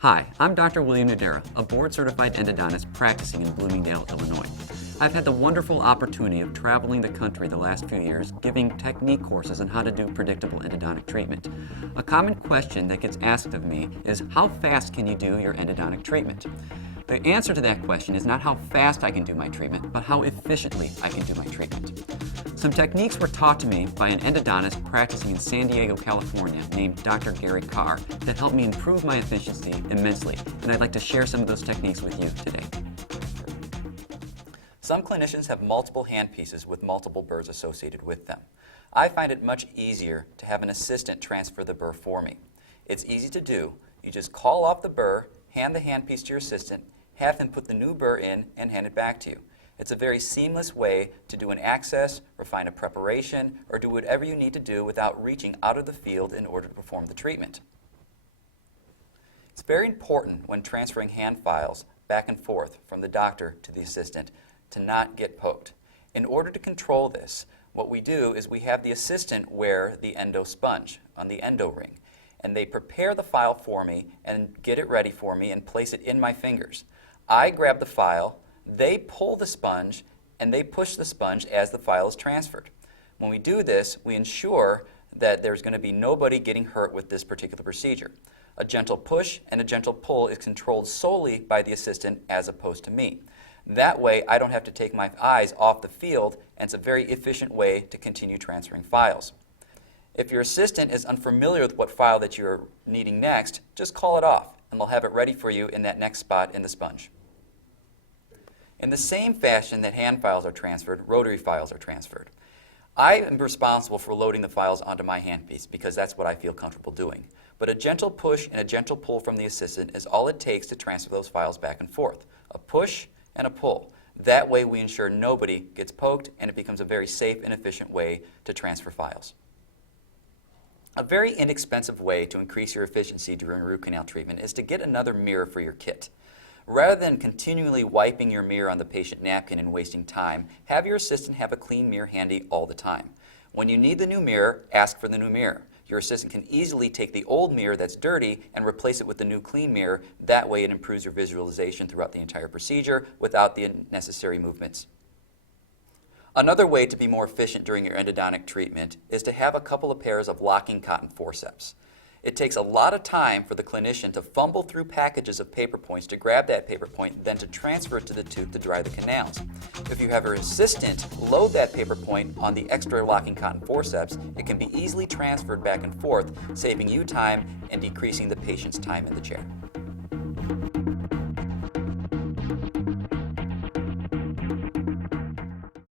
Hi, I'm Dr. William Nadera, a board-certified endodontist practicing in Bloomingdale, Illinois. I've had the wonderful opportunity of traveling the country the last few years, giving technique courses on how to do predictable endodontic treatment. A common question that gets asked of me is, how fast can you do your endodontic treatment? The answer to that question is not how fast I can do my treatment, but how efficiently I can do my treatment. Some techniques were taught to me by an endodontist practicing in San Diego, California, named Dr. Gary Carr, that helped me improve my efficiency immensely, and I'd like to share some of those techniques with you today. Some clinicians have multiple handpieces with multiple burrs associated with them. I find it much easier to have an assistant transfer the burr for me. It's easy to do. You just call off the burr, hand the handpiece to your assistant, have him put the new burr in, and hand it back to you. It's a very seamless way to do an access, refine a preparation, or do whatever you need to do without reaching out of the field in order to perform the treatment. It's very important when transferring hand files back and forth from the doctor to the assistant to not get poked. In order to control this, what we do is we have the assistant wear the endo sponge on the endo ring, and they prepare the file for me and get it ready for me and place it in my fingers. I grab the file, they pull the sponge, and they push the sponge as the file is transferred. When we do this, we ensure that there's going to be nobody getting hurt with this particular procedure. A gentle push and a gentle pull is controlled solely by the assistant as opposed to me. That way, I don't have to take my eyes off the field, and it's a very efficient way to continue transferring files. If your assistant is unfamiliar with what file that you're needing next, just call it off, and they'll have it ready for you in that next spot in the sponge. In the same fashion that hand files are transferred, rotary files are transferred. I am responsible for loading the files onto my handpiece because that's what I feel comfortable doing. But a gentle push and a gentle pull from the assistant is all it takes to transfer those files back and forth. A push and a pull. That way we ensure nobody gets poked, and it becomes a very safe and efficient way to transfer files. A very inexpensive way to increase your efficiency during root canal treatment is to get another mirror for your kit. Rather than continually wiping your mirror on the patient napkin and wasting time, have your assistant have a clean mirror handy all the time. When you need the new mirror, ask for the new mirror. Your assistant can easily take the old mirror that's dirty and replace it with the new clean mirror. That way it improves your visualization throughout the entire procedure without the necessary movements. Another way to be more efficient during your endodontic treatment is to have a couple of pairs of locking cotton forceps. It takes a lot of time for the clinician to fumble through packages of paper points to grab that paper point, then to transfer it to the tooth to dry the canals. If you have your assistant load that paper point on the extra locking cotton forceps, it can be easily transferred back and forth, saving you time and decreasing the patient's time in the chair.